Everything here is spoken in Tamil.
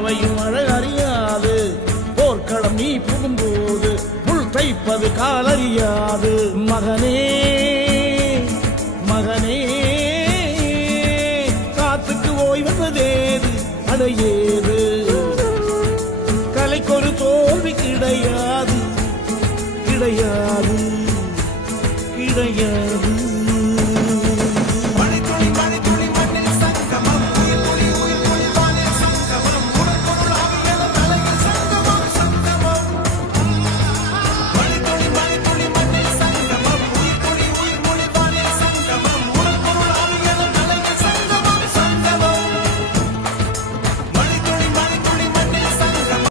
பறவையும் அழகறியாது போர்க்களம் நீ புகும்போது புல் தைப்பது காலறியாது மகனே மகனே காத்துக்கு ஓய்வதேது அடையேது கலைக்கொரு தோல்வி கிடையாது